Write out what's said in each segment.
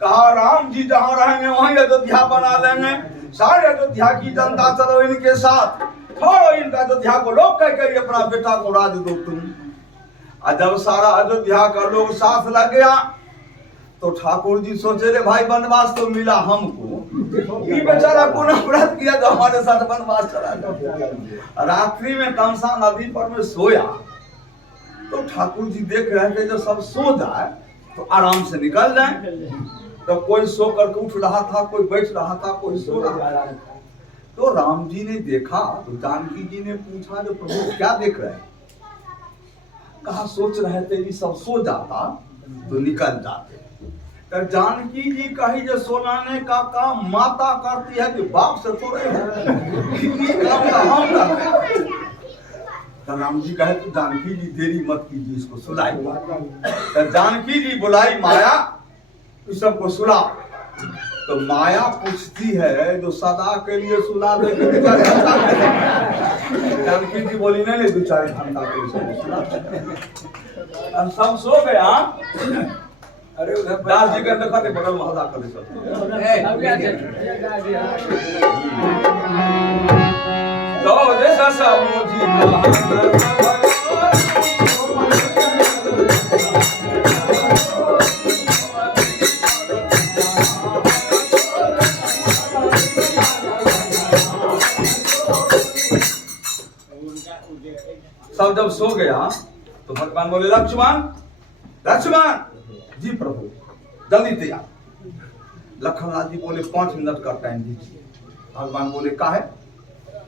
कहा राम जी जहां रहेंगे वहीं अयोध्या बना लेंगे, सारे अयोध्या की जनता चलो इनके साथ, छोड़ो इनका अयोध्या को, लोग कह के अपना बेटा को राज दो तुम। और जब सारा अयोध्या का लोग साथ लग गया तो ठाकुर जी सोचे रे भाई वनवास तो मिला हमको, ये बेचारा कौन अपराध किया जो हमारे साथ वनवास चला जाए। रात्रि में तमसा नदी पर में सोया तो ठाकुर जी देख रहे थे जो सब सो जाए तो आराम से निकल जाए। तो कोई सो करके उठ रहा था, कोई बैठ रहा था, कोई सो रहा था। तो राम जी ने देखा तो जानकी जी ने पूछा जो प्रभु क्या देख रहे हैं? कहा सोच रहे थे कि सब सो जाता तो निकल जाते। तो जानकी जी कही जो सोनाने का काम माता करती है कि बाप से थोड़े ये काम तो हम करते। तो राम जी कहे तो जानकी जी देरी मत कीजिए, इसको सुलाई। तो जानकी जी बुलाई माया, इस सबको सुला। तो माया पूछती है जो सदा के लिए सुला दे, जानकी जी बोली नहीं 2-4 घंटा के सुला। अब सब सो गया। अरे उधर दास जी के अंदर खाते बगल में हल्ला कर सब तो जैसा समुझी सब जब सो गया तो भगवान बोले लक्ष्मण, लक्ष्मण जी प्रभु जल्दी तैयार। लखनलाल जी बोले 5 मिनट का टाइम दीजिए। भगवान बोले काहे?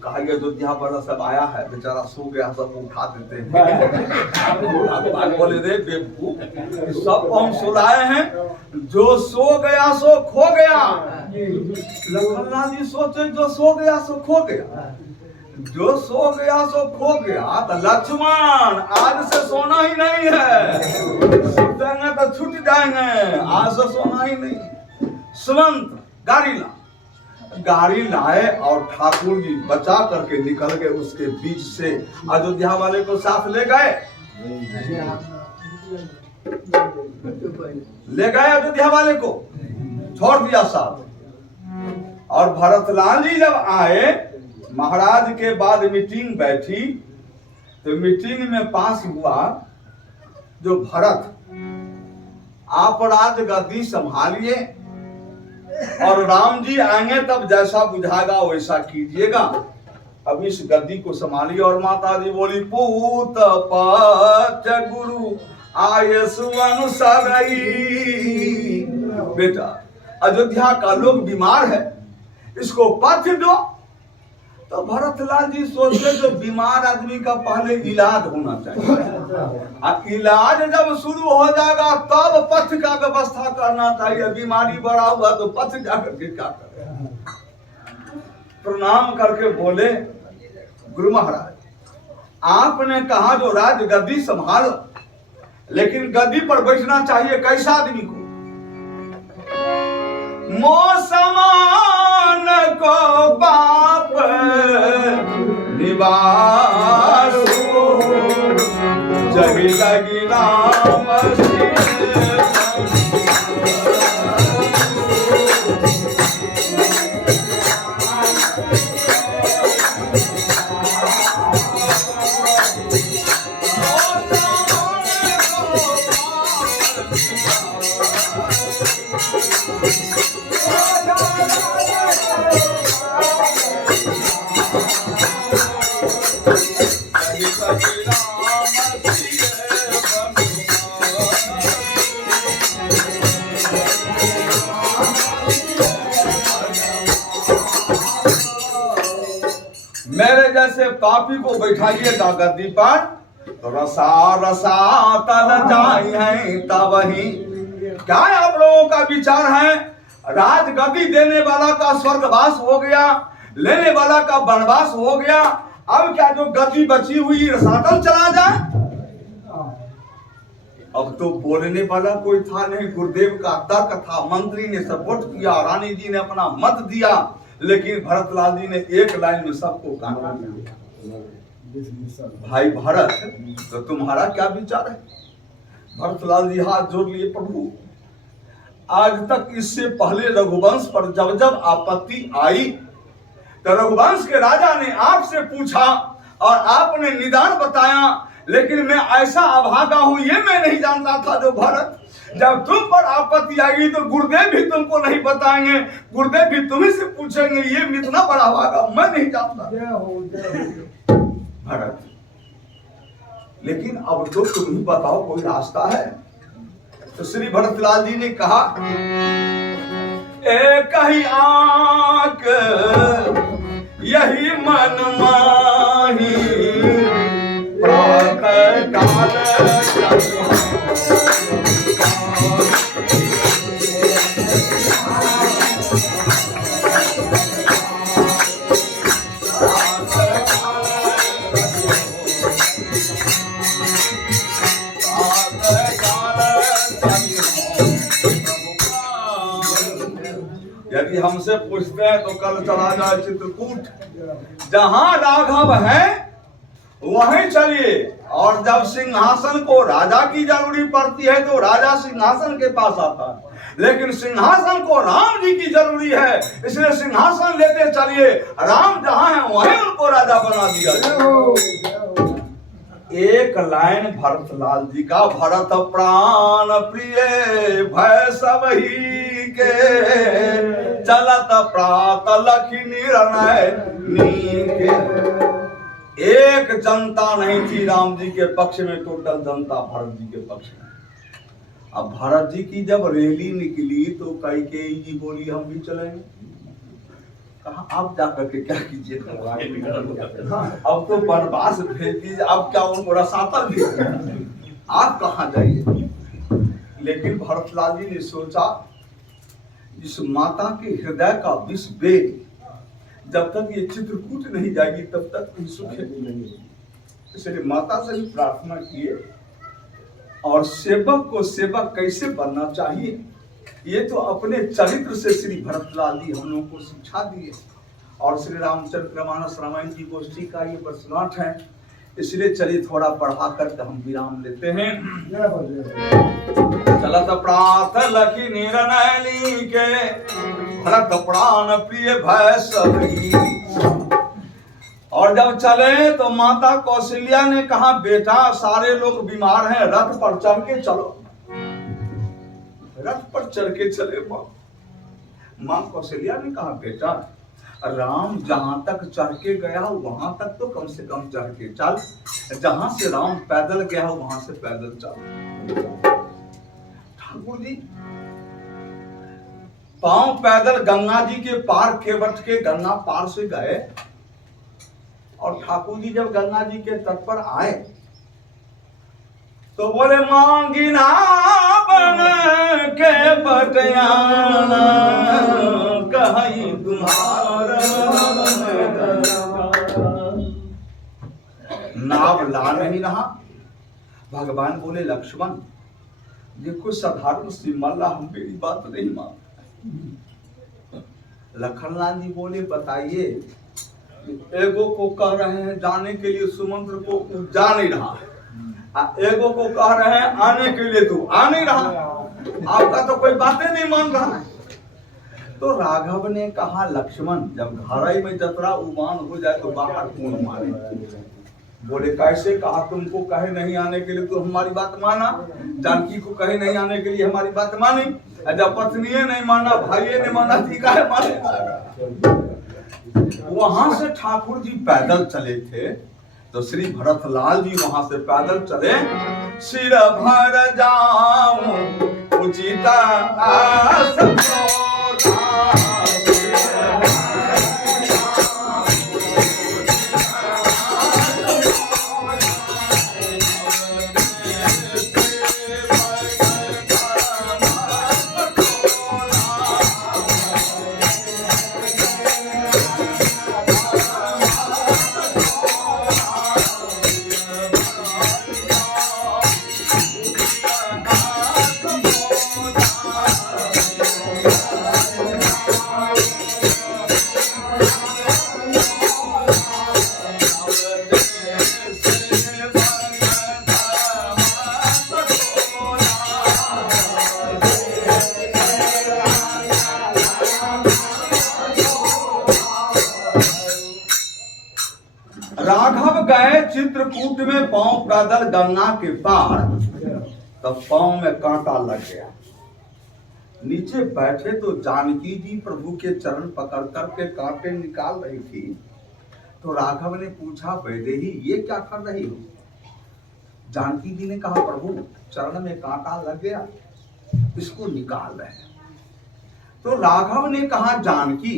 कहा अयोध्या पर सब आया है, बेचारा सो गया, सब उठा देते हैं। भगवान बोले रे बेवकूफ, सब हम सुलाए हैं, जो सो गया सो खो गया। लखनलाल जी सोचे जो सो गया सो खो गया, जो सो गया सो खो गया। तो लक्ष्मण आज से सोना ही नहीं है, सुतेंगे तो छूट जाएंगे, आज से सोना ही नहीं। सुमंत गाड़ी लाए और ठाकुर जी बचा करके निकल गए उसके बीच से, अयोध्या वाले को साथ ले गए, अयोध्या वाले को छोड़ दिया साथ। और भरतलाल जी जब आए, महाराज के बाद मीटिंग बैठी तो मीटिंग में पास हुआ जो भरत आप राज गद्दी संभालिए और राम जी आएंगे तब जैसा बुझाएगा वैसा कीजिएगा, अब इस गद्दी को संभालिए। और माता जी बोली पूत पच गुरु आय सुवन सरई। बेटा अयोध्या का लोग बीमार है, इसको पथ्य दो। तो भरतलाल जी सोचते जो बीमार आदमी का पहले इलाज होना चाहिए, और इलाज जब शुरू हो जाएगा तब पथ्य का व्यवस्था करना चाहिए। बीमारी बढ़ा हुआ तो पथ्य जाकर के क्या करे। प्रणाम करके बोले गुरु महाराज आपने कहा जो राज गद्दी संभालो, लेकिन गद्दी पर बैठना चाहिए कैसा आदमी को? मौसमान को बाप निवास जगी लगी राम मेरे जैसे पापी को बैठाइएगा गद्दी पर तो रसा रसा तल जाई है तब ही। क्या आप लोगों का विचार है? राज गद्दी देने वाला का स्वर्गवास हो गया, लेने वाला का वनवास हो गया, अब क्या जो गद्दी बची हुई रसातल चला जाए? अब तो बोलने वाला कोई था नहीं, गुरुदेव का तर्क था, मंत्री ने सपोर्ट किया, रानी जी ने अपना मत दिया, लेकिन भरतलाल जी ने एक लाइन में सबको काट दिया। भाई भरत तो तुम्हारा क्या विचार है? भरतलाल जी हाथ जोड़ लिए, प्रभु आज तक इससे पहले रघुवंश पर जब जब आपत्ति आई तो रघुवंश के राजा ने आपसे पूछा और आपने निदान बताया, लेकिन मैं ऐसा अभागा हूं ये मैं नहीं जानता था। जो भरत, जब तुम पर आपत्ति आएगी तो गुरुदेव भी तुमको नहीं बताएंगे, गुरुदेव भी तुम्ही से पूछेंगे, ये इतना बड़ा अभागा मैं नहीं जानता भरत। लेकिन अब तो तुम ही बताओ कोई रास्ता है। तो श्री भरतलाल जी ने कहा, एक ही आंख यही मन माही, प्रातः काल यदि हमसे पूछते हैं तो कल चला जाए चित्रकूट, जहां राघव है वहीं चलिए। और जब सिंहासन को राजा की जरूरी पड़ती है तो राजा सिंहासन के पास आता है, लेकिन सिंहासन को राम जी की जरूरी है, इसलिए सिंहासन लेते चलिए। राम जहां है वहीं उनको राजा बना दिया। एक लाइन भरतलाल जी का, भरत प्राण प्रिय भय सब ही के, चलत प्रात लखी निर्णय नीके। एक जनता नहीं थी राम जी के पक्ष में, टोटल जनता भरत जी के पक्ष में। अब भरत जी की जब रैली निकली तो कैकेयी जी बोली हम भी चलेंगे। कहा आप जाकर के क्या कीजिए, अब तो वनवास भेज दीजिए, अब क्या उनको रसातल भेजिए, आप कहाँ जाइए। लेकिन भरतलाल जी ने सोचा, इस माता के हृदय का विष वेग जब तक ये चित्रकूट नहीं जाएगी तब तक सुख नहीं। इसलिए माता से भी प्रार्थना किए, और सेवक को सेवक कैसे बनना चाहिए ये तो अपने चरित्र से श्री भरतलाल जी हम लोगों को शिक्षा दिए। और श्री रामचरितमानस रामायण की गोष्ठी का ये वर्षगांठ है, इसलिए चलिए थोड़ा पढ़ा करके हम विराम लेते हैं। चलत प्रात लखी निर्णय के, भरत प्राण प्रिय भय सभी। और जब चले तो माता कौशल्या ने कहा, बेटा सारे लोग बीमार हैं, रथ पर चढ़ के चलो। रथ पर चढ़ के चले मां कौशल्या ने कहा, बेटा राम जहां तक चढ़ के गया वहां तक तो कम से कम चढ़ के चल, जहां से राम पैदल गया वहां से पैदल चल। ठाकुर जी पांव पैदल गंगा जी के पार केवट के गंगा पार से गए, और ठाकुर जी जब गंगा जी के तट पर आए तो बोले, मांगिना बन के बटियाना कहीं तुम्हारा नाव ला नहीं रहा। भगवान बोले, लक्ष्मण देखो साधारण सी मल्ला हम मेरी बात नहीं मानता। लखनलाल जी बोले, बताइए। एगो को कह रहे हैं जाने के लिए सुमंत्र को जा नहीं रहा है, एगो को कह रहे हैं आने के लिए तू आ नहीं रहा, आपका तो कोई बातें नहीं मान रहा है। तो राघव ने कहा, लक्ष्मण जब घराई में जतरा उबान हो जाए तो बाहर कौन माने। बोले, कैसे कहा, तुमको कहे नहीं आने के लिए तो हमारी बात माना, जानकी को कहे नहीं आने के लिए हमारी बात मानी, जब पत्नी नहीं माना, भाई ने माना, ठीक है माने। वहां से ठाकुर जी पैदल चले थे, तो श्री भरतलाल जी वहां से पैदल चले। सिर भर जाऊं उचिता ऊंट में पांव पैदल गंगा के पार, तब पांव में कांटा लग गया। नीचे बैठे तो जानकी जी प्रभु के चरण पकड़ करके कांटे निकाल रही थी। तो राघव ने पूछा, वैदेही ये क्या कर रही हो? जानकी जी ने कहा, प्रभु चरण में कांटा लग गया, इसको निकाल रहे हैं। तो राघव ने कहा, जानकी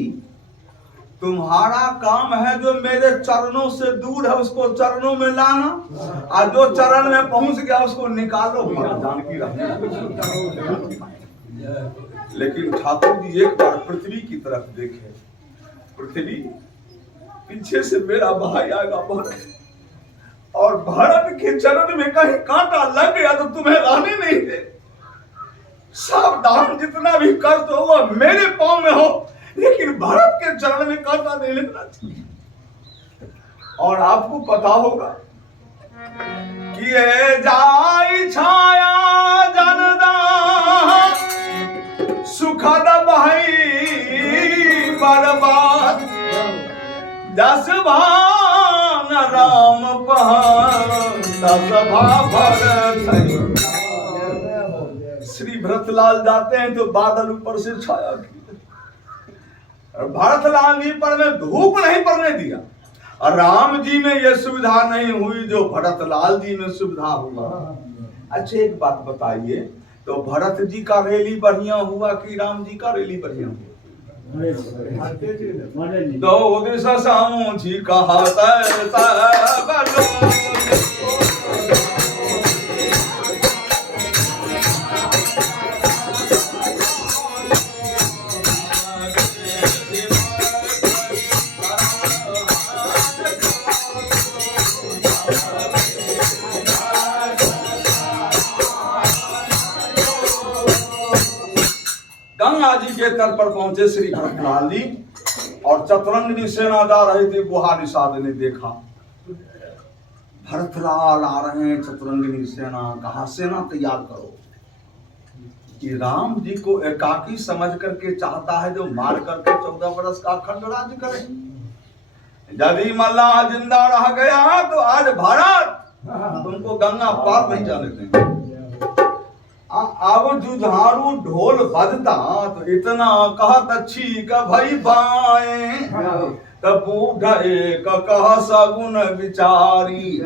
तुम्हारा काम है जो मेरे चरणों से दूर है उसको चरणों में लाना, और जो चरण में पहुंच गया उसको निकालो। जानकी लेकिन ठाकुर जी एक बार पृथ्वी की तरफ देखे। पृथ्वी, पीछे से मेरा भाई आएगा भरत, और भरत के चरण में कहीं कांटा लग गया तो तुम्हें रहने नहीं दे। सावधान, जितना भी कष्ट हो वह मेरे पांव में हो, लेकिन भरत के चरण में कांटा नहीं लगना चाहिए। और आपको पता होगा कि ये जाई छाया जनदान सुखद भाई बर्बाद, दस भान राम पहाड़ दस भा भरत। श्री भरतलाल जाते हैं तो बादल ऊपर से छाया की, भरतलाल जी पर में धूप नहीं पड़ने दिया, और राम जी में यह सुविधा नहीं हुई जो भरतलाल जी में सुविधा हुआ। अच्छा एक बात बताइए, तो भरत जी का रैली बढ़िया हुआ कि राम जी का रैली बढ़िया हुआ? दो दिशा सामूझी कहा गंगा जी के तट पर पहुंचे श्री भरतलाल जी, और चतुरंगिनी सेना जा रही थी। गुहा निषाद ने देखा भरतलाल आ रहे हैं, चतुरंगिनी सेना। कहा, सेना तैयार करो। कि राम जी को एकाकी समझ करके चाहता है जो मार करके 14 वर्ष का अखंड राज्य करे। यदि मल्लाह जिंदा रह गया तो आज भारत तुमको गंगा पार नहीं जाने देंगे। अब जुझारू ढोल बजता तो इतना कहत अच्छी का भाई बाएं, तब बूढ़ा एक कह सगुन विचारी।